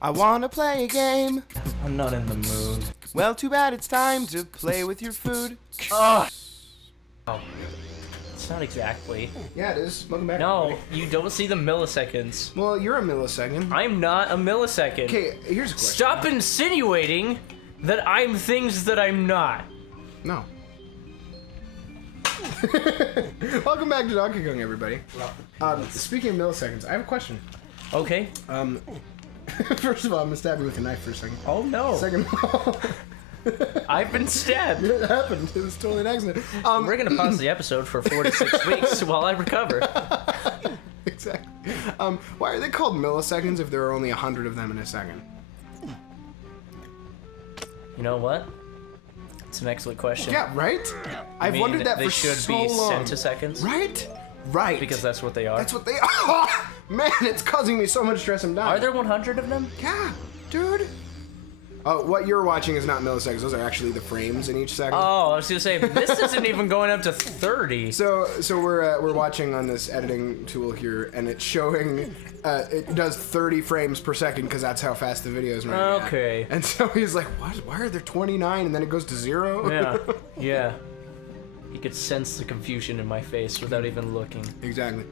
I wanna play a game. I'm not in the mood. Well, too bad it's time to play with your food. Oh. It's not exactly. Yeah, it is. Welcome back. No, everybody. you don't see the milliseconds. Well, you're a millisecond. I'm not a millisecond. Okay, here's a question. Stop insinuating that I'm things that I'm not. No. Welcome back to Donkey Kong, everybody. Speaking of milliseconds, I have a question. Okay. First of all, I'm gonna stab you with a knife for a second. Oh no. Second of all, I've been stabbed. it happened. It was totally an accident. We're gonna pause the episode for 4 to 6 weeks while I recover. Exactly. Why are they called milliseconds if there are only 100 of them in a second? You know what? It's an excellent question. Yeah, right? I've wondered that they for should so be long. centiseconds. Right? Right. Because that's what they are. That's what they are. Man, it's causing me so much stress. I'm dying. Are there 100 of them? Yeah, dude. Oh, what you're watching is not milliseconds. Those are actually the frames in each second. Oh, I was gonna say this isn't even going up to 30. So we're watching on this editing tool here, and it's showing it does 30 frames per second because that's how fast the video is running. at. Okay. And so he's like, "What? Why are there 29?" And then it goes to 0. Yeah. Yeah. You could sense the confusion in my face without even looking. Exactly.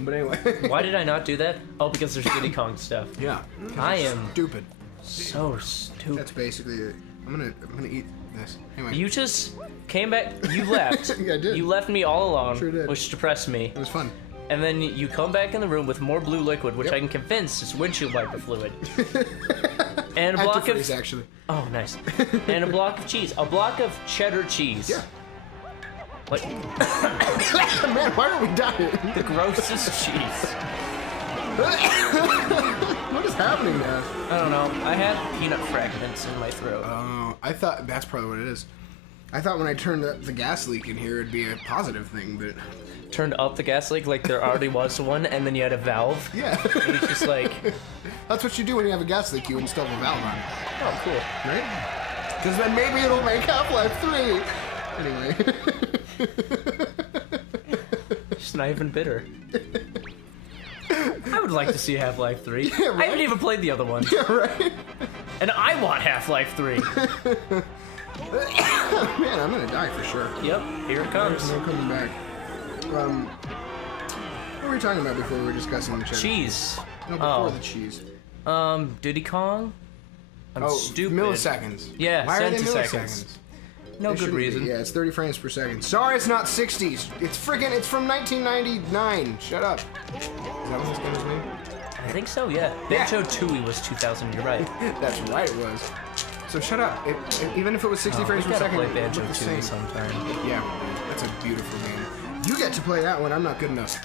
But anyway. Why did I not do that? Oh, because there's Diddy Kong stuff. Yeah. I am Stupid. so stupid. That's basically it. I'm gonna eat this. Anyway. You just came back. You left. Yeah, I did. You left me all alone, Sure did. which depressed me. It was fun. And then you come back in the room with more blue liquid, which I can convince is windshield wiper fluid. And a block Antifreeze, of actually. oh, nice. And a block of cheese. A block of cheddar cheese. Yeah. Like Man, why are we dying? the grossest cheese. What is happening now? I don't know. I had peanut fragments in my throat. Oh, I thought that's probably what it is. I thought when I turned the gas leak in here, it'd be a positive thing, but Turned up the gas leak like there already was one, and then you had a valve. yeah. And it's just like, That's what you do when you have a gas leak. You install a valve on it, oh, cool. right? Because then maybe it'll make Half-Life 3. Anyway. Just not even bitter. I would like to see Half-Life 3. Yeah, right? I haven't even played the other one. Yeah, right? And I want Half-Life 3. Man, I'm gonna die for sure. Yep, here it comes. No coming back. What were we talking about before we were discussing the cheddar? Cheese. No, before Oh. the cheese. Diddy Kong? I'm Oh, stupid. milliseconds. Yeah, Why are they centiseconds. milliseconds? No They good shouldn't be. reason. Yeah, it's 30 frames per second. Sorry, it's not 60s. It's from 1999. Shut up. Is that what this game is made? I think so, yeah. Banjo-Tooie was 2000, you're right. That's right, it was. So shut up. Even if it was 60 frames We per gotta second, play it would look the Banjo-Tooie same. sometime. Yeah, that's a beautiful game. You get to play that one. I'm not good enough.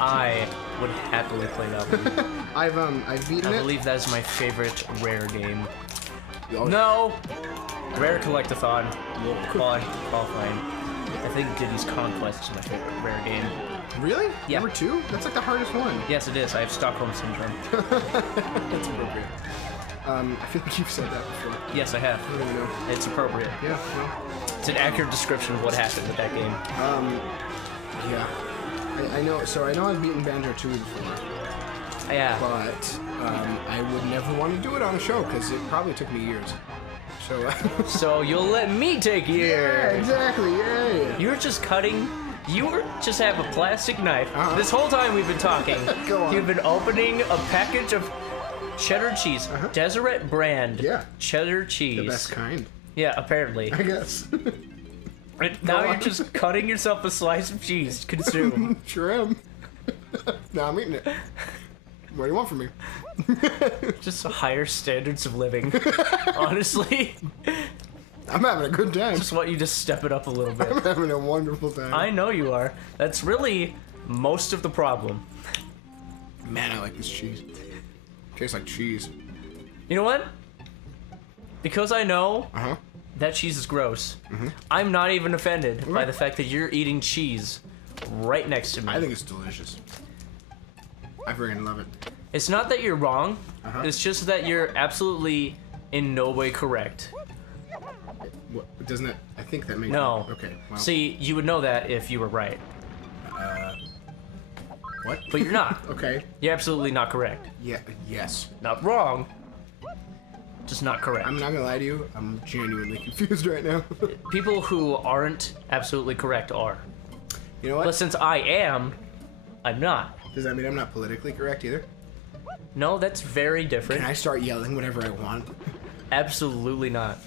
I would happily play that one. I've beaten I it. believe that's my favorite Rare game. Oh, No! Rare Collectathon. Qualifying. I think Diddy's Conquest is my favorite Rare game. Really? Yeah. Number 2? That's like the hardest one. Yes, it is. I have Stockholm Syndrome. That's appropriate. I feel like you've said that before. Yes, I have. I don't even know. It's appropriate. Yeah, well, It's an accurate description of what happened with that game. yeah. I know. So I know I've beaten Banjo-Tooie before, Yeah. but I would never want to do it on a show because it probably took me years. So. So you'll let me take Yeah, years. exactly. Yeah. You're just cutting. Just have a plastic knife. Uh-huh. This whole time we've been talking, Go on. you've been opening a package of cheddar cheese, Deseret brand. Yeah. Cheddar cheese. The best kind, Yeah, apparently. I guess. And now Go you're on. just cutting yourself a slice of cheese to consume. Sure am. Now I'm eating it. What do you want from me? Just higher standards of living. Honestly, I'm having a good time. just want you to step it up a little bit. I'm having a wonderful time. I know you are. That's really most of the problem. Man, I like this cheese. Tastes like cheese. You know what? Because I know Uh-huh. that cheese is gross, I'm not even offended by the fact that you're eating cheese right next to me. I think it's delicious. I freaking love it. It's not that you're wrong, Uh-huh. it's just that you're absolutely in no way correct. What, doesn't it? I think that makes No. Okay. Well. See, you would know that if you were right. What? But you're not. Okay. You're absolutely not correct. Yeah. Yes. Not wrong, just not correct. I'm not gonna lie to you. I'm genuinely confused right now. People who aren't absolutely correct are. You know what? But since I am, I'm not. Does that mean I'm not politically correct either? No, that's very different. Can I start yelling whatever I want? Absolutely not.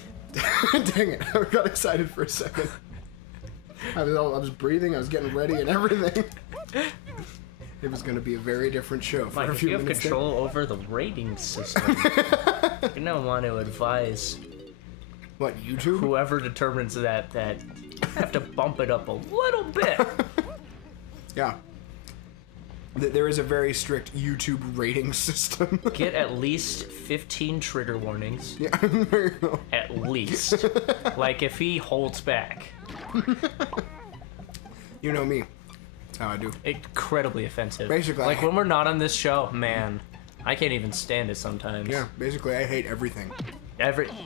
Dang it! I got excited for a second. I was breathing. I was getting ready and everything. It was going to be a very different show for Mike, a if few you have minutes. control over the rating system, you're gonna want to advise What, YouTube? whoever determines that you have to bump it up a little bit. Yeah. There is a very strict YouTube rating system. Get at least 15 trigger warnings. Yeah, there you go. At least. Like if he holds back. You know me. That's how I do. Incredibly offensive. Basically, like when we're not on this show, man, I can't even stand it sometimes. Yeah, basically I hate everything. Everything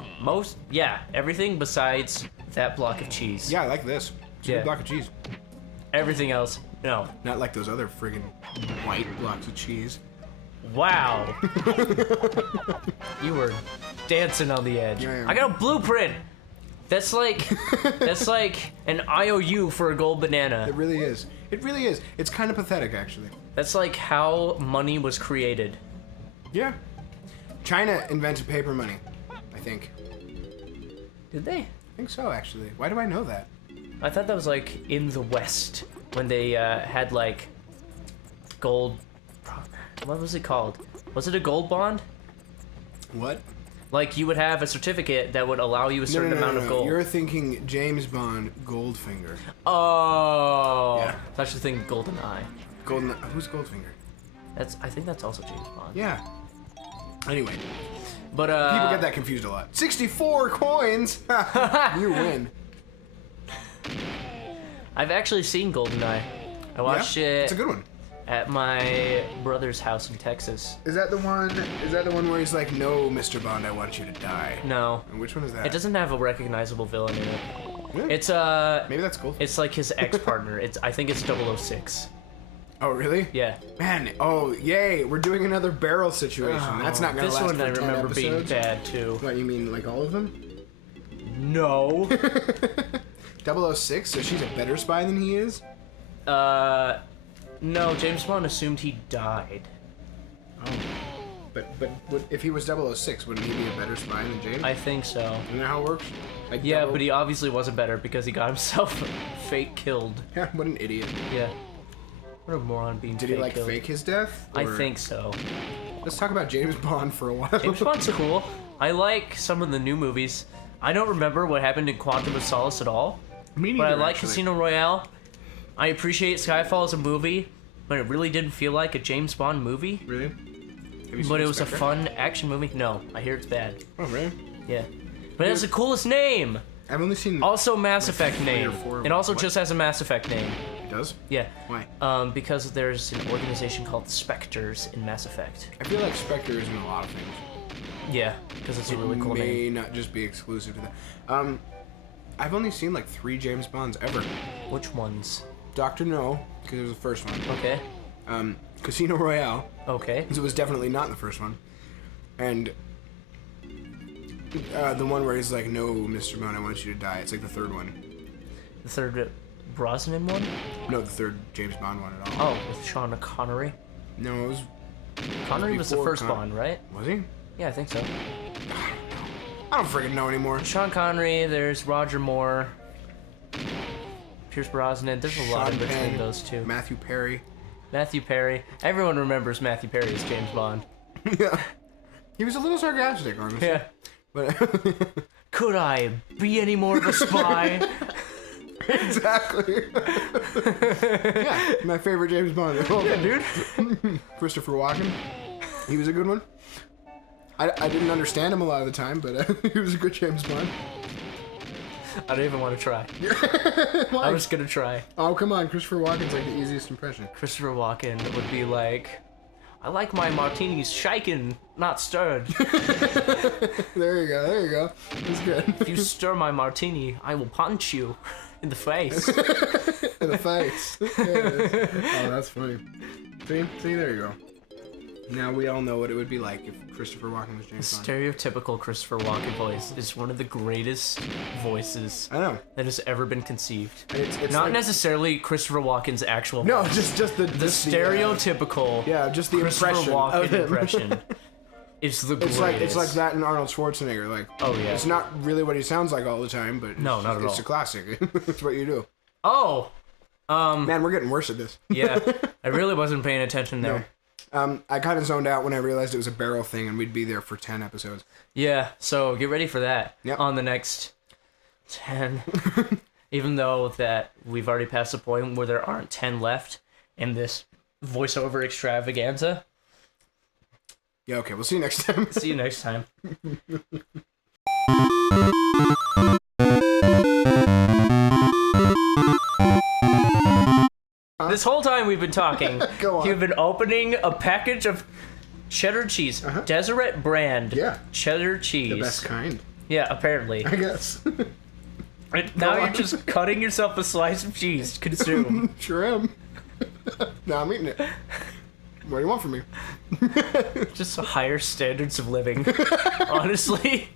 besides that block of cheese. Yeah, I like this. It's a Yeah. good block of cheese. Everything else, no. Not like those other friggin' white blocks of cheese. Wow. You were dancing on the edge. Yeah. I got a blueprint. That's like an IOU for a gold banana. It really is. It really is. It's kind of pathetic, actually. That's like how money was created. Yeah. China invented paper money, I think. Did they? I think so, actually. Why do I know that? I thought that was like in the West when they had like gold. What was it called? Was it a gold bond? What? Like you would have a certificate that would allow you a certain amount of gold. You're thinking James Bond Goldfinger. Oh. Yeah. That's the thing. Golden Eye. Who's Goldfinger? I think that's also James Bond. Yeah. Anyway, But people get that confused a lot. 64 coins. You win. I've actually seen GoldenEye. I watched Yeah? it It's a good one. at my brother's house in Texas. Is that the one? Is that the one where he's like, "No, Mr. Bond, I want you to die"? No, And which one is that? it doesn't have a recognizable villain in it. Really? It's Maybe that's cool. it's like his ex-partner. I think it's 006. Oh, really? Yeah. Man, oh, yay! We're doing another barrel situation. That's not gonna This last one for I 10 remember being episodes. bad too. What, you mean like all of them? No. 006, so she's a better spy than he is? No. James Bond assumed he died. Oh. But if he was 006, wouldn't he be a better spy than James? I think so. Isn't that how it works? Like Yeah, but he obviously wasn't better because he got himself fake killed. Yeah, what an idiot. Yeah. What a moron being Did fake he like killed. fake his death? I or- think so. Let's talk about James Bond for a while. James Bond's cool. I like some of the new movies. I don't remember what happened in Quantum of Solace at all, Me but I neither, like actually. Casino Royale. I appreciate Skyfall as a movie, but it really didn't feel like a James Bond movie. Really? Have you But seen it was a Spectre? fun action movie. No, I hear it's bad. Oh, really? Yeah. But it has the coolest name! I've only seen. Also Mass Effect 3 or name. 4. It also What? just has a Mass Effect name. It does? Yeah. Why? Because there's an organization called Spectres in Mass Effect. I feel like Spectre is in a lot of things. Yeah, because it's a really cool May name. not just be exclusive to that. I've only seen like 3 James Bonds ever. Which ones? Doctor No, because it was the first one. Okay. Casino Royale, Okay. because it was definitely not the first one. And the one where he's like, "No, Mr. Bond, I want you to die." It's like the third one. The third Brosnan one? No, the third James Bond one at all. Oh, with Sean Connery. No, it was. Connery was the before first Bond, right? Was he? Yeah, I think so. I don't freaking know anymore. Sean Connery, there's Roger Moore, Pierce Brosnan. There's a lot Sean in between Penn, those two. Matthew Perry. Matthew Perry. Everyone remembers Matthew Perry as James Bond. Yeah. He was a little sarcastic, honestly. Yeah. But Could I be any more of a spy? exactly. Yeah, my favorite James Bond. Yeah, dude. Christopher Walken. He was a good one. I didn't understand him a lot of the time, but he was a good James Bond. I don't even want to try. Why? I'm just gonna try. Oh, come on. Christopher Walken's like the easiest impression. Christopher Walken would be like, I like my martinis shaken, not stirred. There you go. There you go. That's good. If you stir my martini, I will punch you in the face. In the face. There it is. Oh, that's funny. See, there you go. Now we all know what it would be like if Christopher Walken was James Bond. Stereotypical Christopher Walken voice is one of the greatest voices I know. that has ever been conceived. It's Not like, necessarily Christopher Walken's actual no, voice. just the Stereotypical just the Christopher impression of Walken him. impression is the greatest. It's like that in Arnold Schwarzenegger. Like, Oh, yeah. it's not really what he sounds like all the time, but No, not at it's all. a classic. It's what you do. Oh! Man, we're getting worse at this. Yeah, I really wasn't paying attention there. I kind of zoned out when I realized it was a barrel thing and we'd be there for 10 episodes. Yeah, so get ready for that Yep. on the next 10. Even though that we've already passed the point where there aren't 10 left in this voiceover extravaganza. Yeah, okay, we'll see you next time. See you next time. This whole time we've been talking, Go on. you've been opening a package of cheddar cheese. Deseret brand. Yeah. Cheddar cheese. The best kind, Yeah, apparently. I guess. And now you're on. just cutting yourself a slice of cheese to consume. Sure am. Now I'm eating it. What do you want from me? Just higher standards of living. Honestly.